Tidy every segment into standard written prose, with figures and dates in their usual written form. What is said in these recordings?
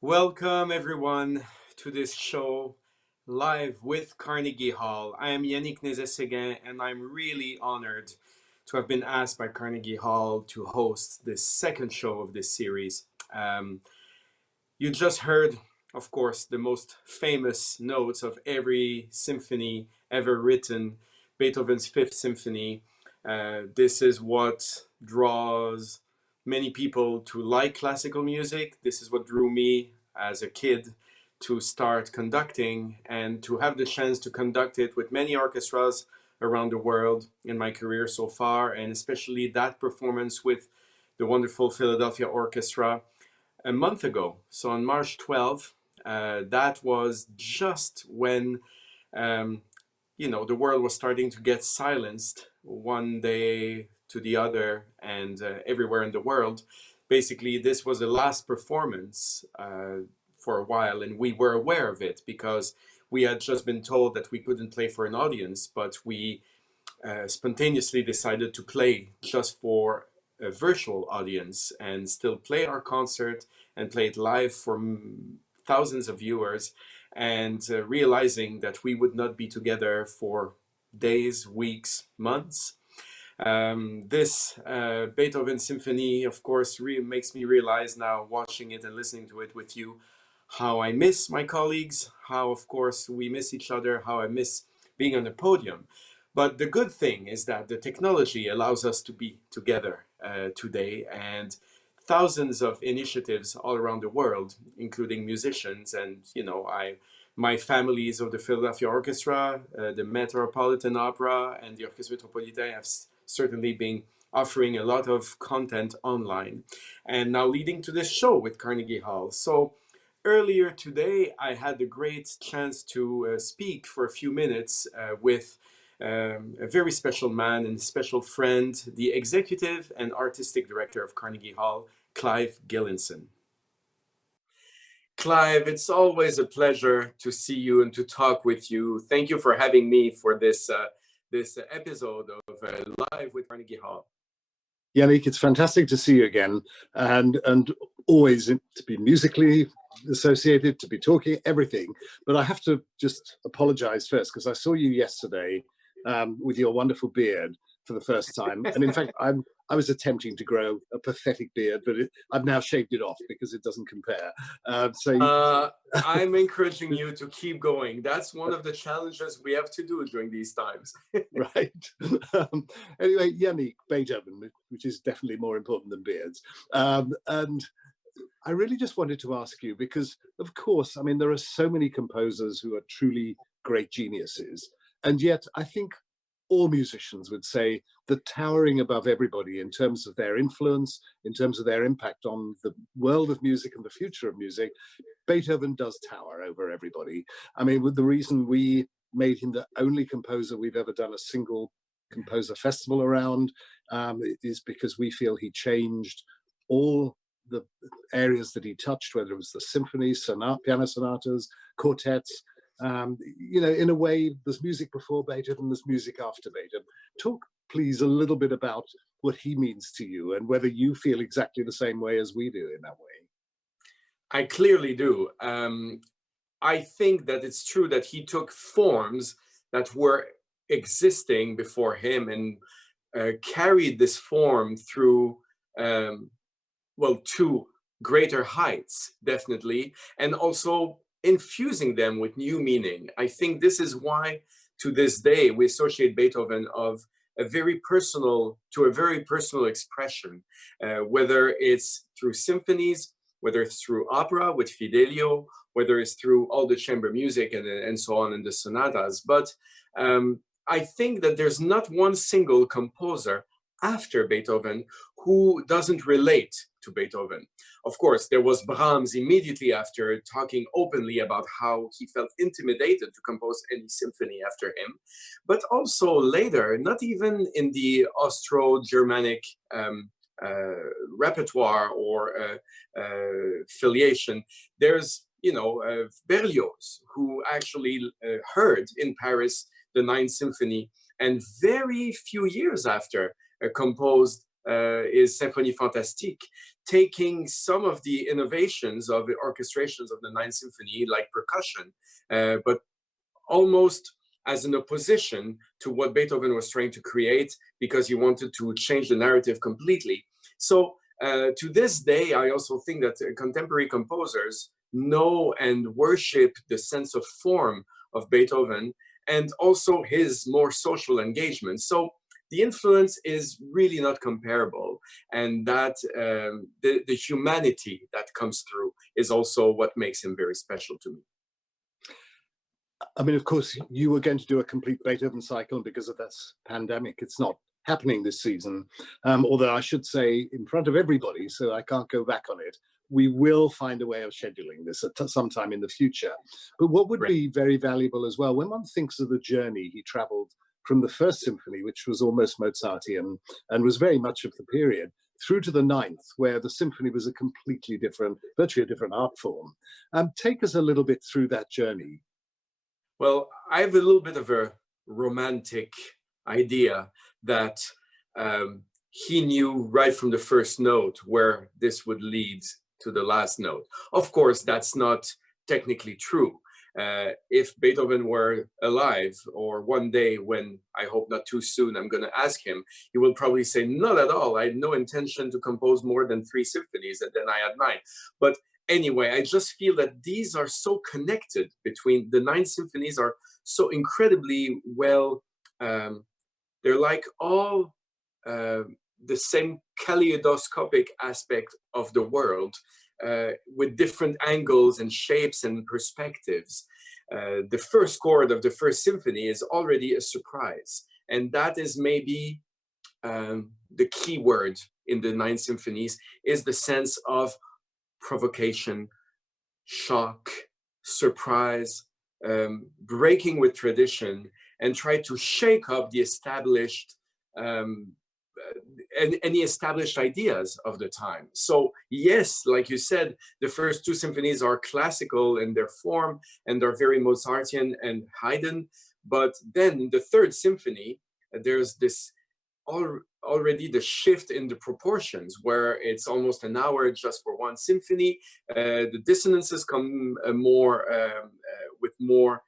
Welcome everyone to this show live with Carnegie Hall. I am Yannick Nézet-Séguin and I'm really honored to have been asked by Carnegie Hall to host this second show of this series. You just heard, of course, the most famous notes of every symphony ever written, Beethoven's Fifth Symphony. This is what draws many people to like classical music. This is what drew me as a kid to start conducting and to have the chance to conduct it with many orchestras around the world in my career so far, and especially that performance with the wonderful Philadelphia Orchestra a month ago. So on March 12th, that was just when the world was starting to get silenced one day to the other and everywhere in the world. Basically, this was the last performance for a while, and we were aware of it because we had just been told that we couldn't play for an audience, but we spontaneously decided to play just for a virtual audience and still play our concert and play it live for thousands of viewers, and realizing that we would not be together for days, weeks, months. This Beethoven Symphony, of course, makes me realize now, watching it and listening to it with you, how I miss my colleagues, how, of course, we miss each other, how I miss being on the podium. But the good thing is that the technology allows us to be together today, and thousands of initiatives all around the world, including musicians. And, my families of the Philadelphia Orchestra, the Metropolitan Opera, and the Orchestre Metropolitain have certainly been offering a lot of content online. And now leading to this show with Carnegie Hall. So earlier today, I had the great chance to speak for a few minutes with a very special man and special friend, the executive and artistic director of Carnegie Hall, Clive Gillinson. Clive, it's always a pleasure to see you and to talk with you. Thank you for having me for this episode of Live with Carnegie Hall. Yannick, it's fantastic to see you again, and always to be musically associated, to be talking, everything. But I have to just apologize first, because I saw you yesterday with your wonderful beard for the first time. And in fact, I was attempting to grow a pathetic beard, but I've now shaved it off because it doesn't compare. I'm encouraging you to keep going. That's one of the challenges we have to do during these times. Right. Anyway, Yannick, Beethoven, which is definitely more important than beards. And I really just wanted to ask you, because of course, I mean, there are so many composers who are truly great geniuses. And yet I think all musicians would say that towering above everybody in terms of their influence, in terms of their impact on the world of music and the future of music, Beethoven does tower over everybody. I mean, with the reason we made him the only composer we've ever done a single composer festival around is because we feel he changed all the areas that he touched, whether it was the symphonies, piano sonatas, quartets. In a way, there's music before Beethoven, there's music after Beethoven. Talk, please, a little bit about what he means to you and whether you feel exactly the same way as we do in that way. I clearly do. I think that it's true that he took forms that were existing before him and carried this form through, to greater heights, definitely, and also infusing them with new meaning. I think this is why, to this day, we associate Beethoven to a very personal expression, whether it's through symphonies, whether it's through opera with Fidelio, whether it's through all the chamber music and so on in the sonatas. But I think that there's not one single composer after Beethoven who doesn't relate to Beethoven. Of course, there was Brahms immediately after, talking openly about how he felt intimidated to compose any symphony after him. But also later, not even in the Austro-Germanic repertoire or filiation, there's Berlioz, who actually heard in Paris the Ninth Symphony, and very few years after composed is Symphonie Fantastique, taking some of the innovations of the orchestrations of the Ninth Symphony, like percussion, but almost as an opposition to what Beethoven was trying to create, because he wanted to change the narrative completely. So to this day, I also think that contemporary composers know and worship the sense of form of Beethoven and also his more social engagement. So the influence is really not comparable, and that the humanity that comes through is also what makes him very special to me. I mean, of course, you were going to do a complete Beethoven cycle, and because of this pandemic, it's not happening this season. Although I should say in front of everybody, so I can't go back on it, we will find a way of scheduling this at some time in the future. But what would be very valuable as well, when one thinks of the journey he traveled from the first symphony, which was almost Mozartian and was very much of the period, through to the ninth, where the symphony was a completely different, virtually a different art form. Take us a little bit through that journey. Well, I have a little bit of a romantic idea that he knew right from the first note where this would lead to the last note. Of course, that's not technically true. If Beethoven were alive, or one day when, I hope not too soon, I'm going to ask him, he will probably say, not at all. I had no intention to compose more than 3 symphonies, and then I had 9. But anyway, I just feel that these are so connected between the 9 symphonies, are so incredibly well, they're like all the same kaleidoscopic aspect of the world, with different angles and shapes and perspectives. The first chord of the first symphony is already a surprise. And that is maybe the key word in the 9 symphonies, is the sense of provocation, shock, surprise, breaking with tradition, and try to shake up the established any established ideas of the time. So yes, like you said, the first 2 symphonies are classical in their form and they're very Mozartian and Haydn, but then the 3rd symphony, there's this already the shift in the proportions, where it's almost an hour just for 1 symphony. The dissonances come with more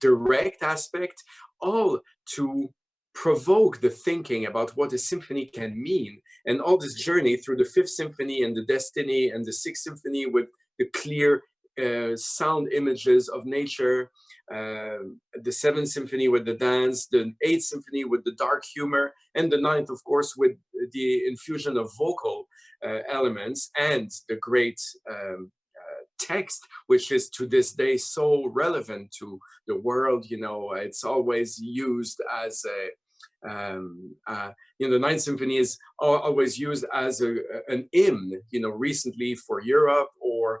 direct aspect, all to provoke the thinking about what a symphony can mean. And all this journey through the 5th symphony and the Destiny, and the 6th symphony with the clear sound images of nature, the 7th symphony with the dance, the 8th symphony with the dark humor, and the 9th, of course, with the infusion of vocal elements, and the great text, which is to this day so relevant to the world. You know, it's always used as a the 9th symphony is always used as an hymn, recently for Europe, or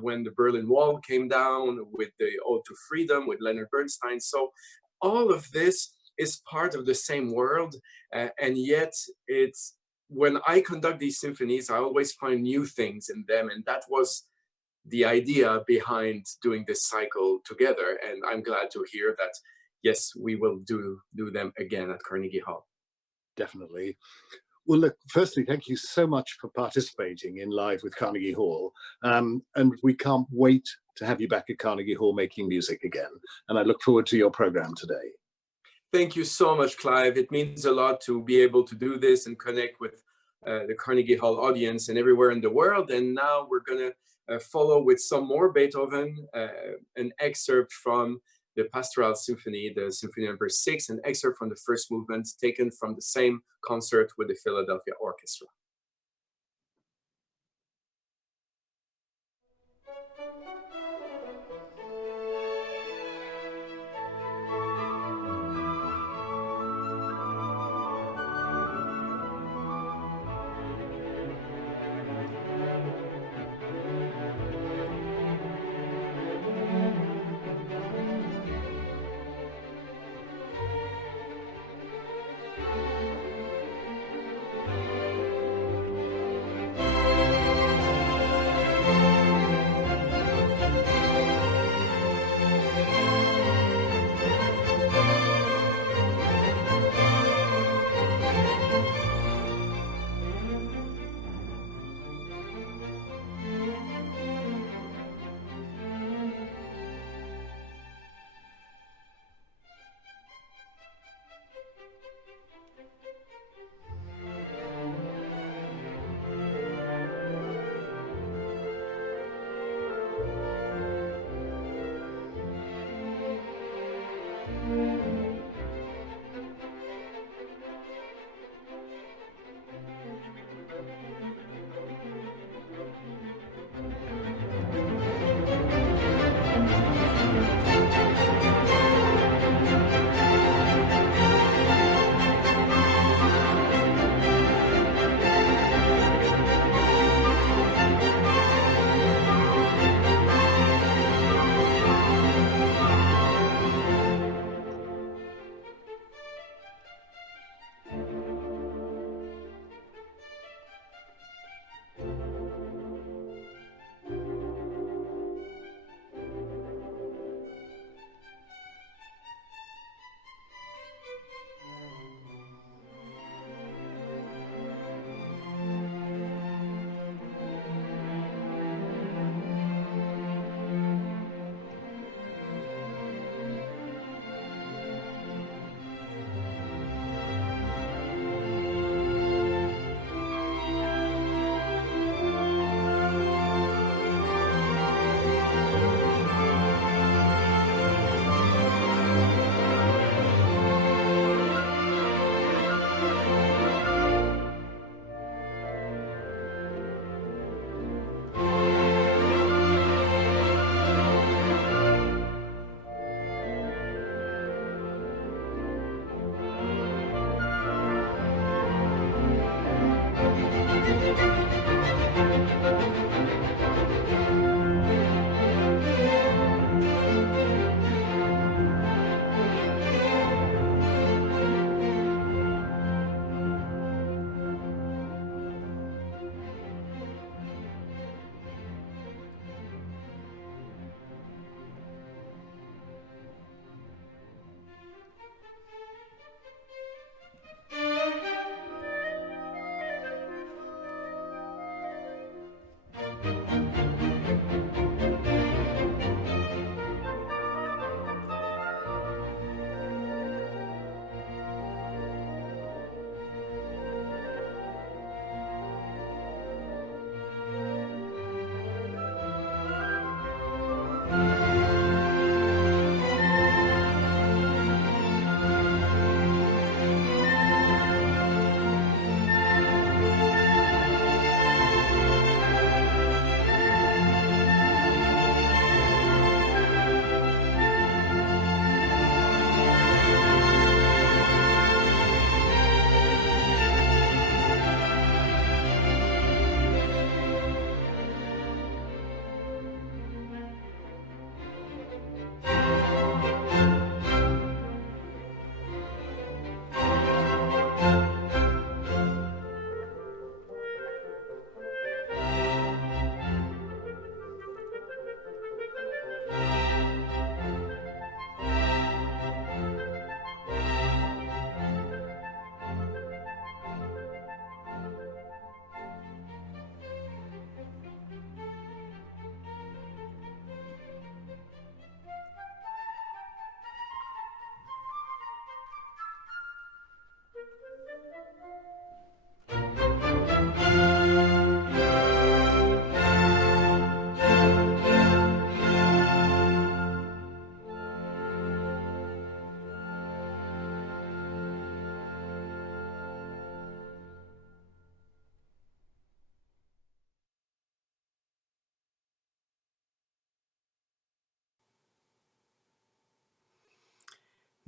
when the Berlin Wall came down, with the Ode to Freedom with Leonard Bernstein. So all of this is part of the same world, and yet it's, when I conduct these symphonies, I always find new things in them, and that was the idea behind doing this cycle together. And I'm glad to hear that, yes, we will do them again at Carnegie Hall. Definitely. Well, look, firstly, thank you so much for participating in Live with Carnegie Hall. And we can't wait to have you back at Carnegie Hall making music again. And I look forward to your program today. Thank you so much, Clive. It means a lot to be able to do this and connect with the Carnegie Hall audience and everywhere in the world. And now we're going to follow with some more Beethoven, an excerpt from the Pastoral Symphony, the Symphony number 6, an excerpt from the first movement taken from the same concert with the Philadelphia Orchestra.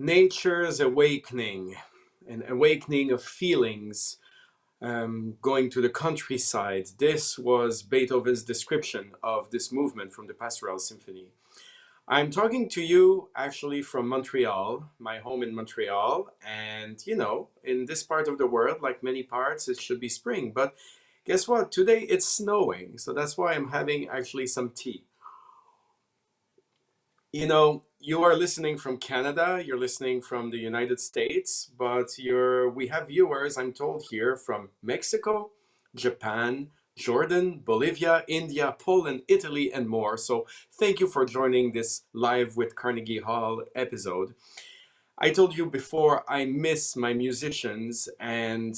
Nature's awakening, an awakening of feelings, going to the countryside. This was Beethoven's description of this movement from the Pastoral Symphony. I'm talking to you actually from Montreal, my home in Montreal. And, you know, in this part of the world, like many parts, it should be spring. But guess what? Today it's snowing. So that's why I'm having actually some tea. You know, you are listening from Canada, you're listening from the United States, but we have viewers, I'm told, here from Mexico, Japan, Jordan, Bolivia, India, Poland, Italy, and more. So thank you for joining this Live with Carnegie Hall episode. I told you before, I miss my musicians, and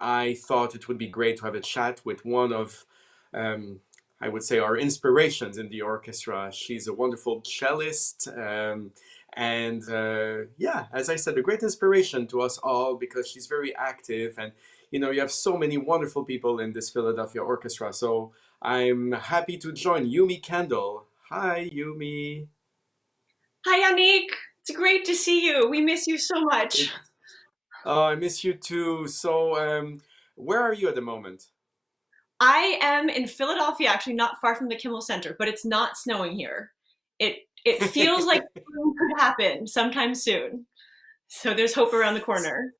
I thought it would be great to have a chat with one of, I would say, our inspirations in the orchestra. She's a wonderful cellist, and yeah, as I said, a great inspiration to us all because she's very active, and you know, you have so many wonderful people in this Philadelphia Orchestra. So I'm happy to join Yumi Kendall. Hi, Yumi. Hi, Yannick. It's great to see you. We miss you so much. I miss you too. So, where are you at the moment? I am in Philadelphia, actually not far from the Kimmel Center, but it's not snowing here. It feels like spring could happen sometime soon. So there's hope around the corner.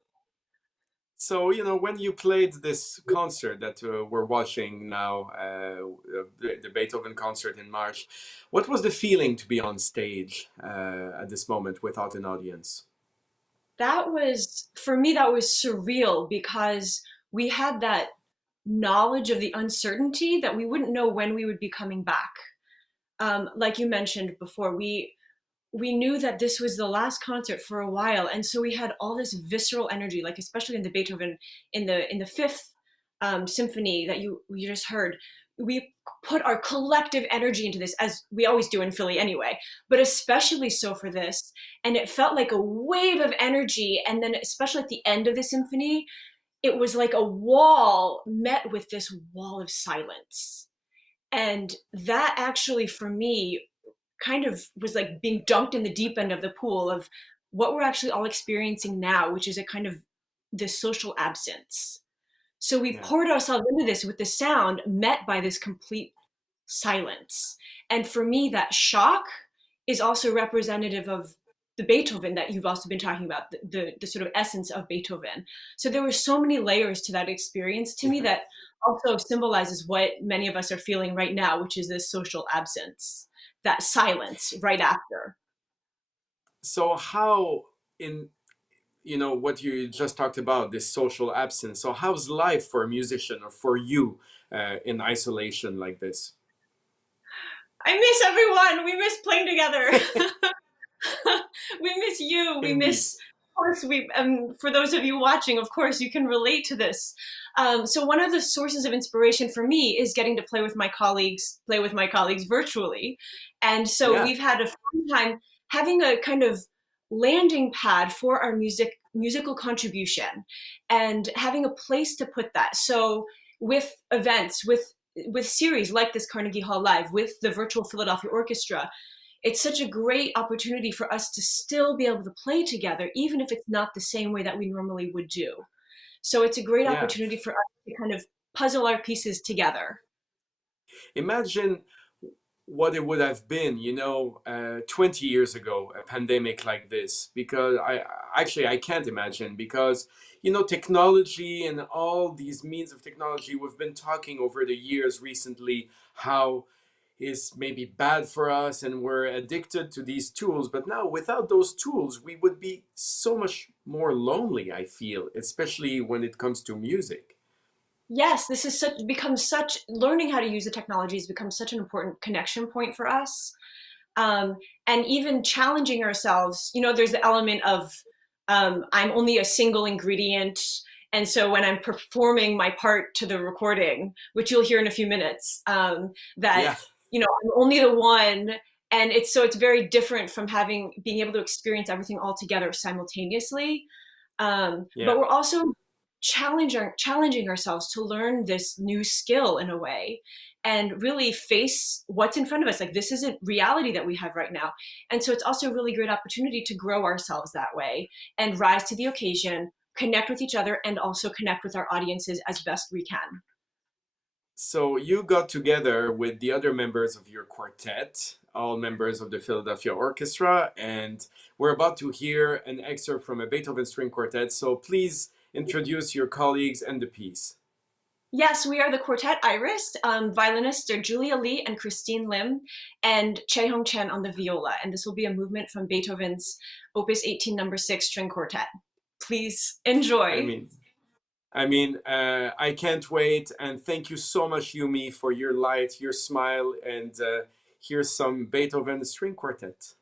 So, you know, when you played this concert that we're watching now, the Beethoven concert in March, what was the feeling to be on stage at this moment without an audience? For me, that was surreal because we had that knowledge of the uncertainty that we wouldn't know when we would be coming back. Like you mentioned before, we knew that this was the last concert for a while, and so we had all this visceral energy, like especially in the Beethoven, in the fifth symphony that you just heard. We put our collective energy into this, as we always do in Philly anyway, but especially so for this. And it felt like a wave of energy. And then, especially at the end of the symphony, it was like a wall met with this wall of silence. And that actually, for me, kind of was like being dunked in the deep end of the pool of what we're actually all experiencing now, which is a kind of this social absence. So we poured ourselves into this with the sound met by this complete silence. And for me, that shock is also representative of the Beethoven that you've also been talking about, the sort of essence of Beethoven. So there were so many layers to that experience to me that also symbolizes what many of us are feeling right now, which is this social absence, that silence right after. So how in you know, what you just talked about, this social absence. So how's life for a musician or for you in isolation like this? I miss everyone. We miss playing together. We miss you. We Indeed. miss, of course, for those of you watching, of course, you can relate to this. So one of the sources of inspiration for me is getting to play with my colleagues virtually. And so Yeah. we've had a fun time having a kind of landing pad for our musical contribution and having a place to put that. So with events, with series like this Carnegie Hall Live, with the virtual Philadelphia Orchestra, it's such a great opportunity for us to still be able to play together, even if it's not the same way that we normally would do. So it's a great Yeah. opportunity for us to kind of puzzle our pieces together. Imagine what it would have been, you know, 20 years ago, a pandemic like this, because I can't imagine, because, you know, technology and all these means of technology, we've been talking over the years recently how is maybe bad for us and we're addicted to these tools. But now without those tools, we would be so much more lonely, I feel, especially when it comes to music. Yes, this is such learning how to use the technology has become such an important connection point for us. And even challenging ourselves, you know, there's the element of I'm only a single ingredient. And so when I'm performing my part to the recording, which you'll hear in a few minutes, that, Yeah. you know, I'm only the one. And it's very different from being able to experience everything all together simultaneously. But Yeah. we're also challenging ourselves to learn this new skill in a way and really face what's in front of us. Like, this isn't reality that we have right now. And so it's also a really great opportunity to grow ourselves that way and rise to the occasion, connect with each other, and also connect with our audiences as best we can. So you got together with the other members of your quartet, all members of the Philadelphia Orchestra, and we're about to hear an excerpt from a Beethoven string quartet. So please introduce your colleagues and the piece. Yes, we are the Quartet Iris. Violinists are Julia Lee and Christine Lim, and Chae Hong Chen on the viola. And this will be a movement from Beethoven's Opus 18, number 6 string quartet. Please I enjoy. mean, I can't wait. And thank you so much, Yumi, for your light, your smile, and here's some Beethoven string quartet.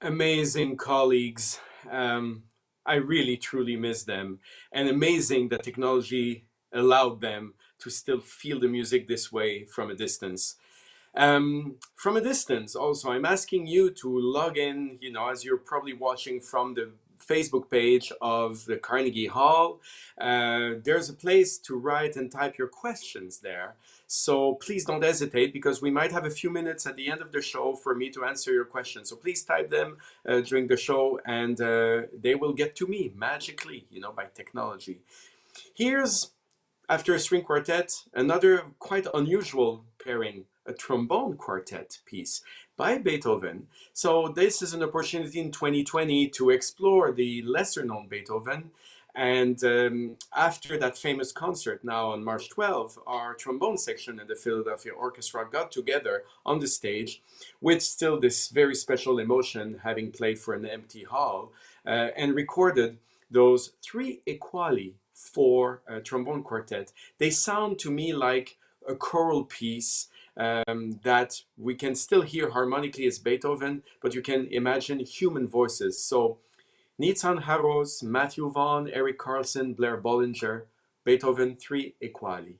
Amazing colleagues. I really truly miss them, and amazing that technology allowed them to still feel the music this way from a distance. From a distance, also, I'm asking you to log in, as you're probably watching from the Facebook page of the Carnegie Hall. There's a place to write and type your questions there. So please don't hesitate, because we might have a few minutes at the end of the show for me to answer your questions. So please type them during the show, and they will get to me magically, by technology. Here's, after a string quartet, another quite unusual pairing, a trombone quartet piece by Beethoven. So this is an opportunity in 2020 to explore the lesser known Beethoven. And after that famous concert now on March 12, our trombone section in the Philadelphia Orchestra got together on the stage with still this very special emotion, having played for an empty hall, and recorded those Three Equali for a trombone quartet. They sound to me like a choral piece that we can still hear harmonically as Beethoven, but you can imagine human voices. So Nitzan Harros, Matthew Vaughn, Eric Carlson, Blair Bollinger, Beethoven Three Equali.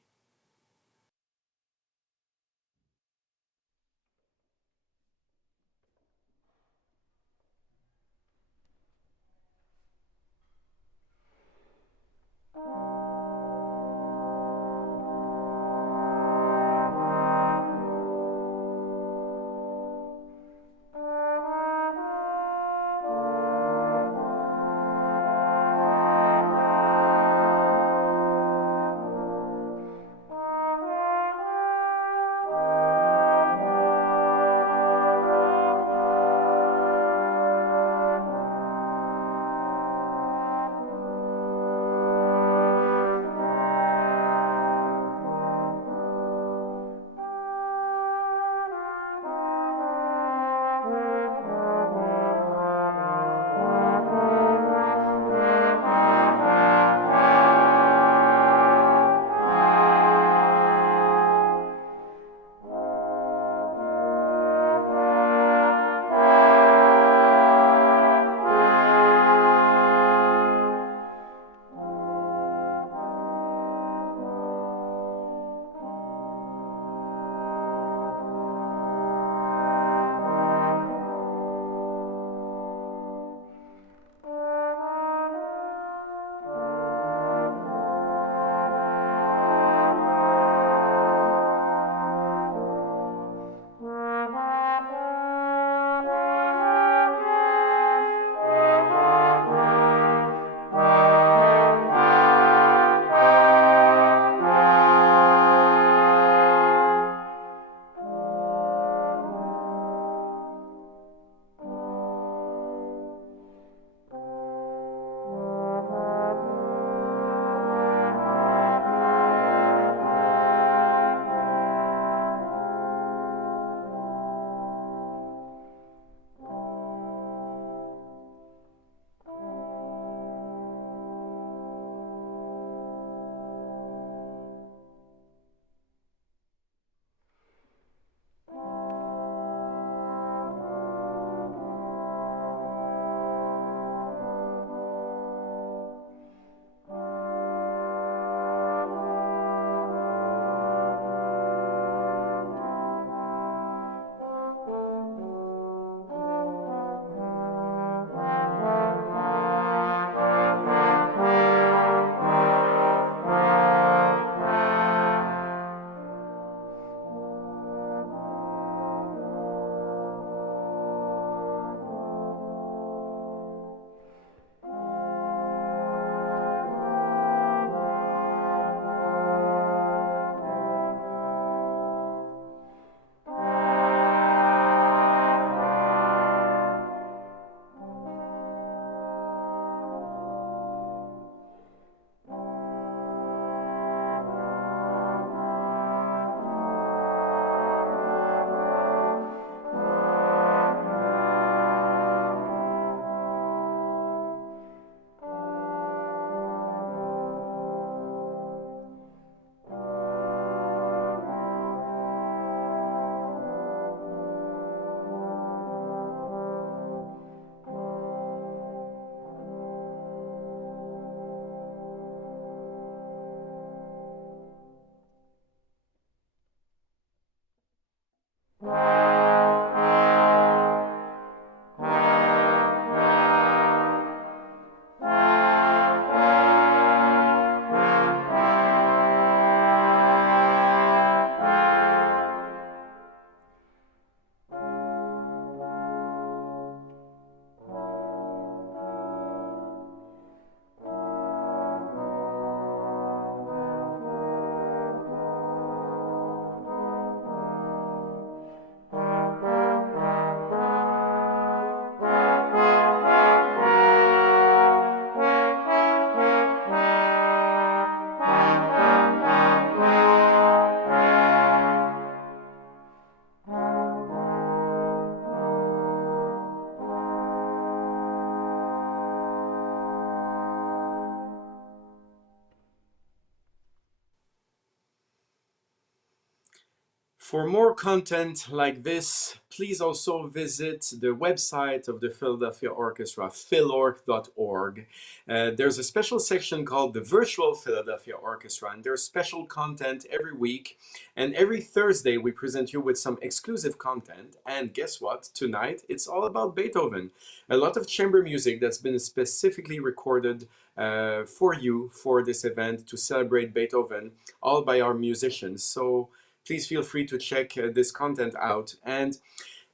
For more content like this, please also visit the website of the Philadelphia Orchestra, philorg.org. There's a special section called the Virtual Philadelphia Orchestra, and there's special content every week. And every Thursday, we present you with some exclusive content. And guess what? Tonight, it's all about Beethoven. A lot of chamber music that's been specifically recorded for you for this event to celebrate Beethoven, all by our musicians. So please feel free to check this content out. And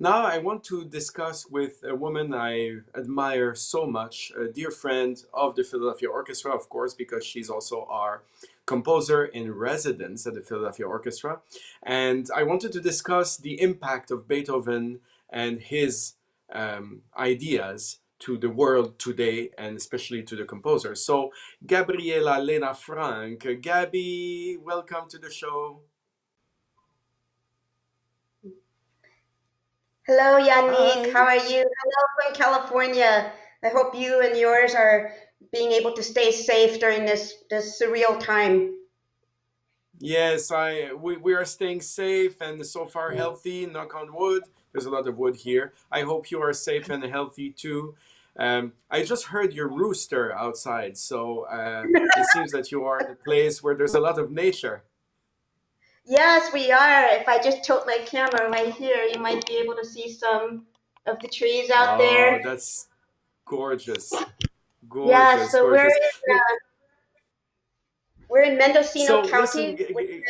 now I want to discuss with a woman I admire so much, a dear friend of the Philadelphia Orchestra, of course, because she's also our composer in residence at the Philadelphia Orchestra. And I wanted to discuss the impact of Beethoven and his ideas to the world today, and especially to the composer. So Gabriela Lena Frank. Gabby, welcome to the show. Hello, Yannick. Hi. How are you? Hello from California. I hope you and yours are being able to stay safe during this surreal time. Yes, we are staying safe and so far healthy, knock on wood. There's a lot of wood here. I hope you are safe and healthy too. I just heard your rooster outside, so it seems that you are in a place where there's a lot of nature. Yes, we are. If I just tilt my camera right here, you might be able to see some of the trees out Oh, there. that's gorgeous. Yeah, Gorgeous, so gorgeous. we're in Mendocino So listen, County,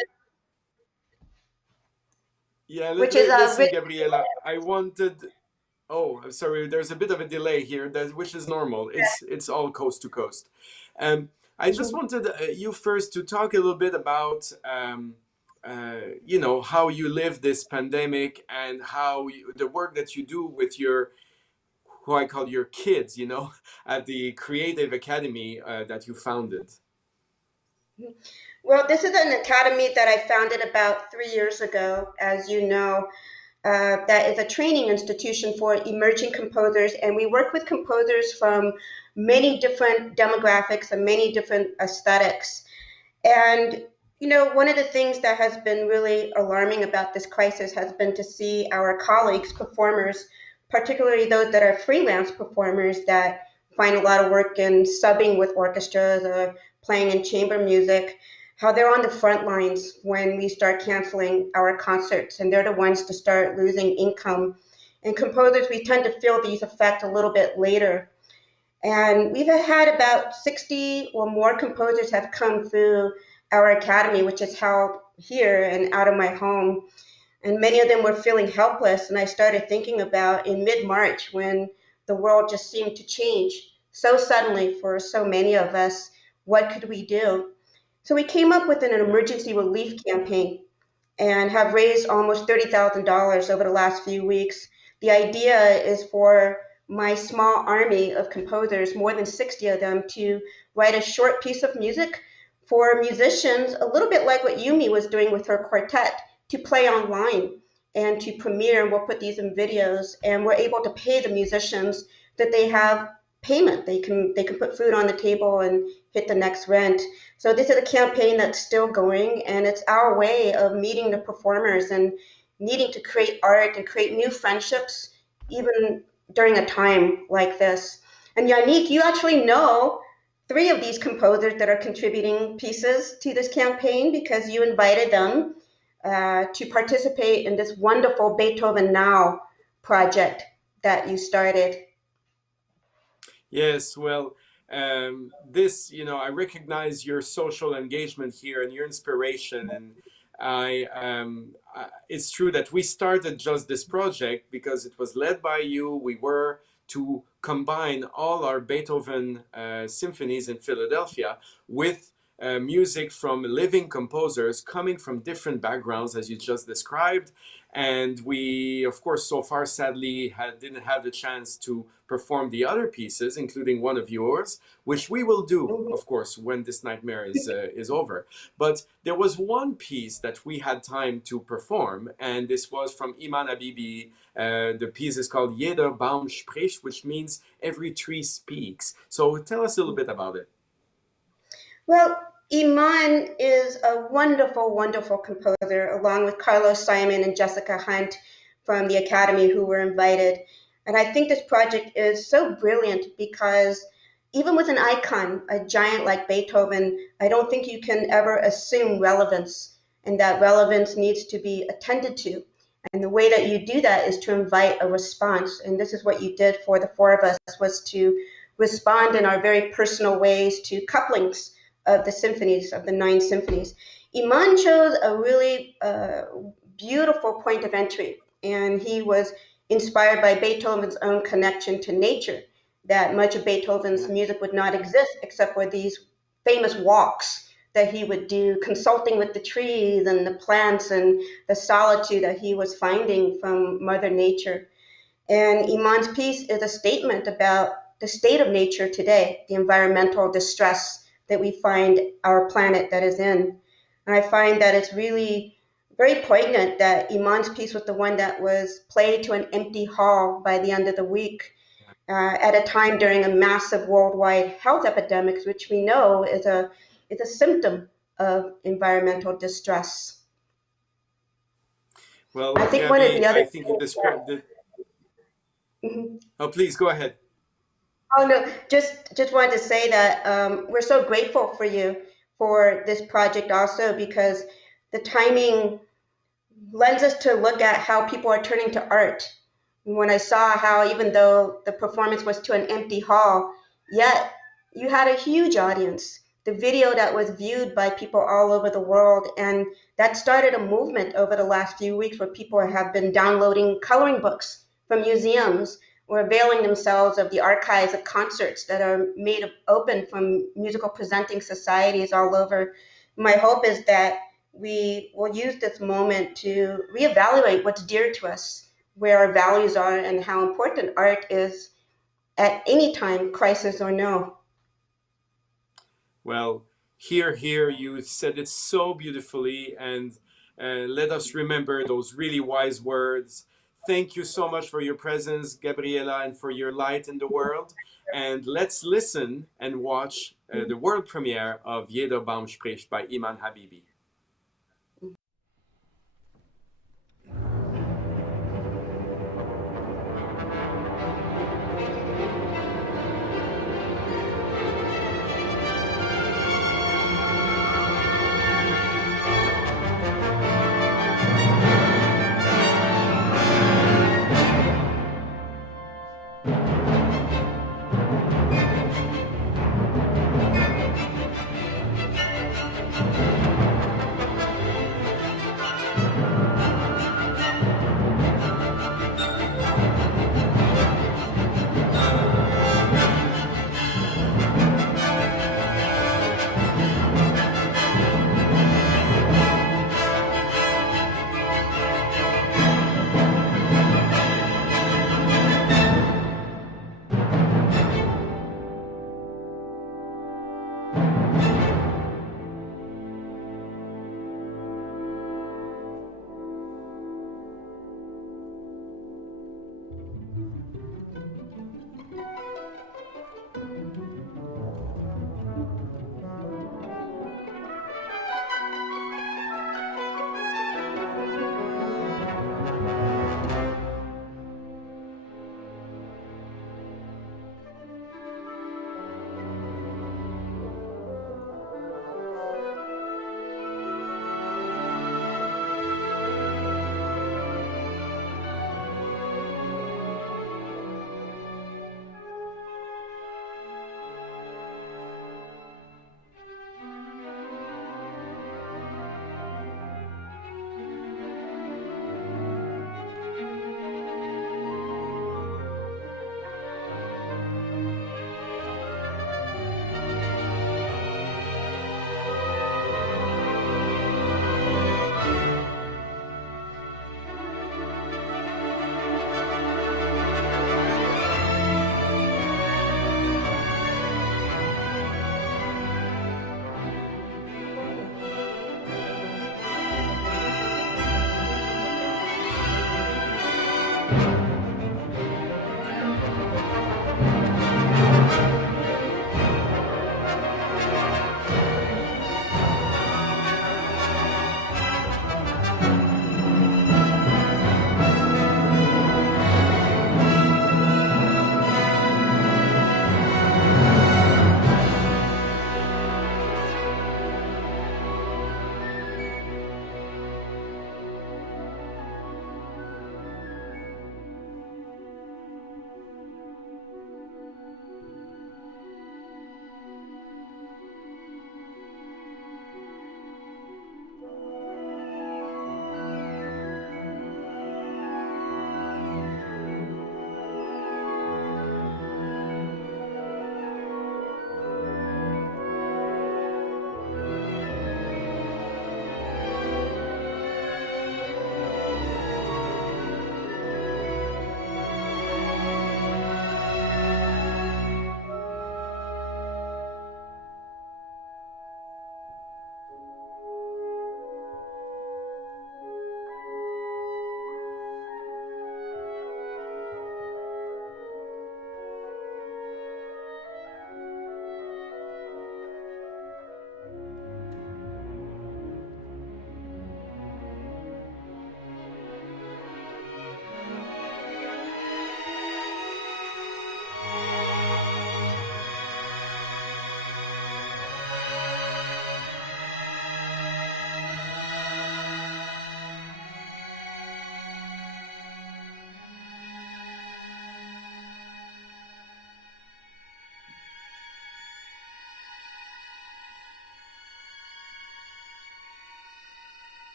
yeah, which is listen, really Gabriela, I wanted. Oh, I'm sorry. There's a bit of a delay here, which is normal. It's all coast to coast. I just wanted you first to talk a little bit about you know, how you live this pandemic and how the work that you do with your, who I call your kids, you know, at the Creative Academy that you founded. well. This is an academy that I founded about 3 years ago, as you know. That is a training institution for emerging composers, and we work with composers from many different demographics and many different aesthetics. And you know, one of the things that has been really alarming about this crisis has been to see our colleagues, performers, particularly those that are freelance performers that find a lot of work in subbing with orchestras or playing in chamber music, how they're on the front lines when we start canceling our concerts, and they're the ones to start losing income. And composers, we tend to feel these effects a little bit later. And we've had about 60 or more composers have come through our academy, which is held here and out of my home. And many of them were feeling helpless. And I started thinking about in mid-March, when the world just seemed to change so suddenly for so many of us, what could we do? So we came up with an Yeah. emergency relief campaign and have raised almost $30,000 over the last few weeks. The idea is for my small army of composers, more than 60 of them, to write a short piece of music for musicians, a little bit like what Yumi was doing with her quartet, to play online and to premiere. And we'll put these in videos, and we're able to pay the musicians that they have payment. They can put food on the table and hit the next rent. So this is a campaign that's still going, and it's our way of meeting the performers and needing to create art and create new friendships, even during a time like this. And Yannick, you actually know 3 of these composers that are contributing pieces to this campaign because you invited them to participate in this wonderful Beethoven Now project that you started. Yes, well, this, you know, I recognize your social engagement here and your inspiration. And it's true that we started just this project because it was led by you. We were to combine all our Beethoven symphonies in Philadelphia with music from living composers coming from different backgrounds, as you just described. And we, of course, so far, sadly, didn't have the chance to perform the other pieces, including one of yours, which we will do, of course, when this nightmare is over. But there was one piece that we had time to perform, and this was from Iman Habibi. The piece is called Jeder Baum spricht, which means every tree speaks. So tell us a little bit about it. Well, Iman is a wonderful, wonderful composer, along with Carlos Simon and Jessica Hunt from the Academy who were invited. And I think this project is so brilliant because even with an icon, a giant like Beethoven, I don't think you can ever assume relevance, and that relevance needs to be attended to. And the way that you do that is to invite a response. And this is what you did for the four of us, was to respond in our very personal ways to couplings of the symphonies, of the 9 symphonies. Iman chose a really beautiful point of entry, and he was inspired by Beethoven's own connection to nature, that much of Beethoven's music would not exist except for these famous walks that he would do, consulting with the trees and the plants and the solitude that he was finding from Mother Nature. And Iman's piece is a statement about the state of nature today, the environmental distress that we find our planet that is in. And I find that it's really very poignant that Iman's piece was the one that was played to an empty hall by the end of the week, at a time during a massive worldwide health epidemic, which we know is a symptom of environmental distress. Well, I think Gabby, one of the other I think you described it. Oh, please go ahead. Oh no, just wanted to say that we're so grateful for you for this project also, because the timing lends us to look at how people are turning to art. When I saw how, even though the performance was to an empty hall, yet you had a huge audience, the video that was viewed by people all over the world, and that started a movement over the last few weeks where people have been downloading coloring books from museums or availing themselves of the archives of concerts that are made open from musical presenting societies all over. My hope is that we will use this moment to reevaluate what's dear to us, where our values are, and how important art is at any time, crisis or no. Well, here, you said it so beautifully, and let us remember those really wise words. Thank you so much for your presence, Gabriela, and for your light in the world. And let's listen and watch the world premiere of Jeder Baum spricht by Iman Habibi.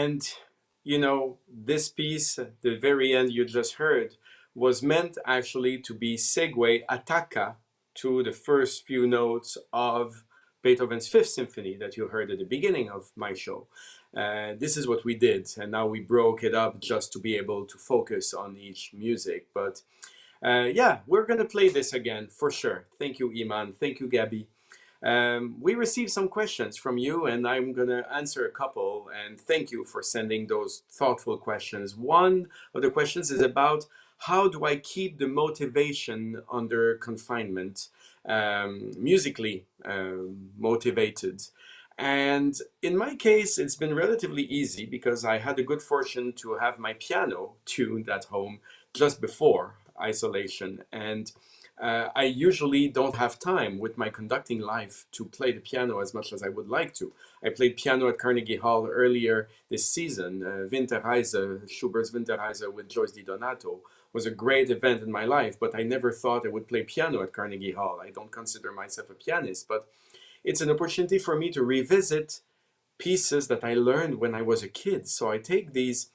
And, you know, this piece, the very end you just heard, was meant actually to be segue, attacca, to the first few notes of Beethoven's Fifth Symphony that you heard at the beginning of my show. This is what we did, and now we broke it up just to be able to focus on each music. But yeah, we're gonna play this again for sure. Thank you, Iman. Thank you, Gabby. We received some questions from you, and I'm going to answer a couple. And thank you for sending those thoughtful questions. One of the questions is about how do I keep the motivation under confinement, musically motivated. And in my case, it's been relatively easy because I had the good fortune to have my piano tuned at home just before isolation. And I usually don't have time with my conducting life to play the piano as much as I would like to. I played piano at Carnegie Hall earlier this season. Winterreise, Schubert's Winterreise with Joyce DiDonato was a great event in my life, but I never thought I would play piano at Carnegie Hall. I don't consider myself a pianist, but it's an opportunity for me to revisit pieces that I learned when I was a kid. So I take these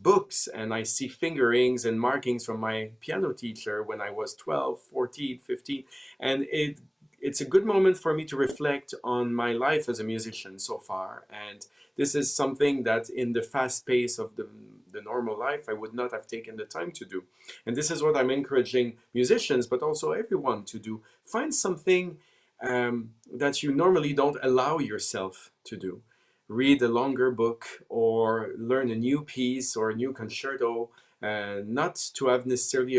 books and I see fingerings and markings from my piano teacher when I was 12, 14, 15, and it's a good moment for me to reflect on my life as a musician so far. And this is something that in the fast pace of the normal life I would not have taken the time to do. And this is what I'm encouraging musicians, but also everyone to do. Find something that you normally don't allow yourself to do. Read a longer book or learn a new piece or a new concerto, not to have necessarily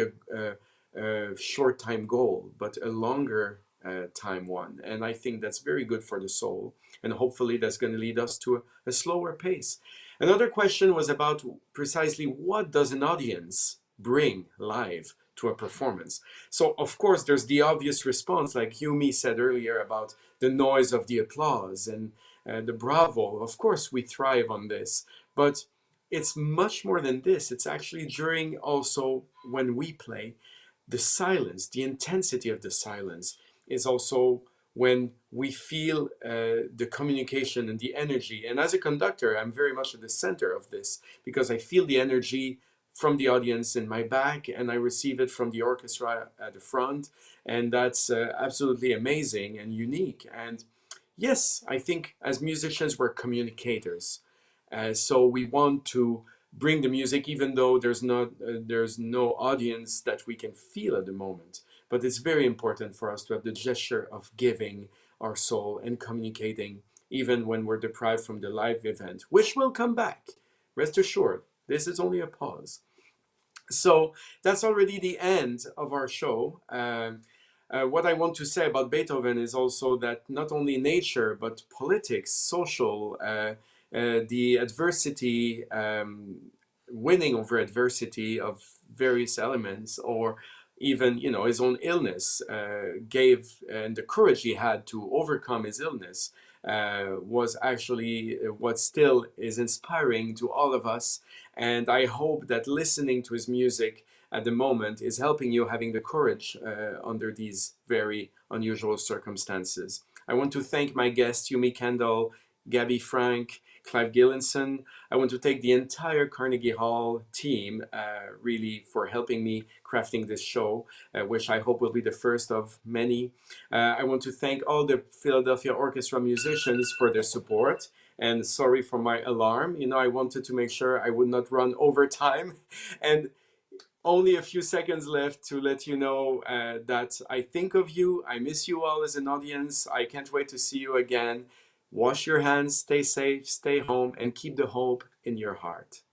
a short time goal, but a longer time one. And I think that's very good for the soul. And hopefully that's going to lead us to a slower pace. Another question was about precisely what does an audience bring live to a performance. So of course there's the obvious response, like Yumi said earlier, about the noise of the applause and the bravo. Of course we thrive on this, but it's much more than this. It's actually during also when we play, the silence, the intensity of the silence is also when we feel the communication and the energy. And as a conductor, I'm very much at the center of this because I feel the energy from the audience in my back and I receive it from the orchestra at the front. And that's absolutely amazing and unique. And yes, I think as musicians, we're communicators. So we want to bring the music, even though there's no audience that we can feel at the moment. But it's very important for us to have the gesture of giving our soul and communicating, even when we're deprived from the live event, which will come back. Rest assured, this is only a pause. So that's already the end of our show. What I want to say about Beethoven is also that not only nature, but politics, social, the adversity, winning over adversity of various elements, or even, you know, his own illness gave, and the courage he had to overcome his illness was actually what still is inspiring to all of us. And I hope that listening to his music at the moment is helping you having the courage under these very unusual circumstances. I want to thank my guests, Yumi Kendall, Gabby Frank, Clive Gillinson. I want to thank the entire Carnegie Hall team really for helping me crafting this show, which I hope will be the first of many. I want to thank all the Philadelphia Orchestra musicians for their support. And sorry for my alarm. You know, I wanted to make sure I would not run over time. And only a few seconds left to let you know that I think of you. I miss you all as an audience. I can't wait to see you again. Wash your hands, stay safe, stay home, and keep the hope in your heart.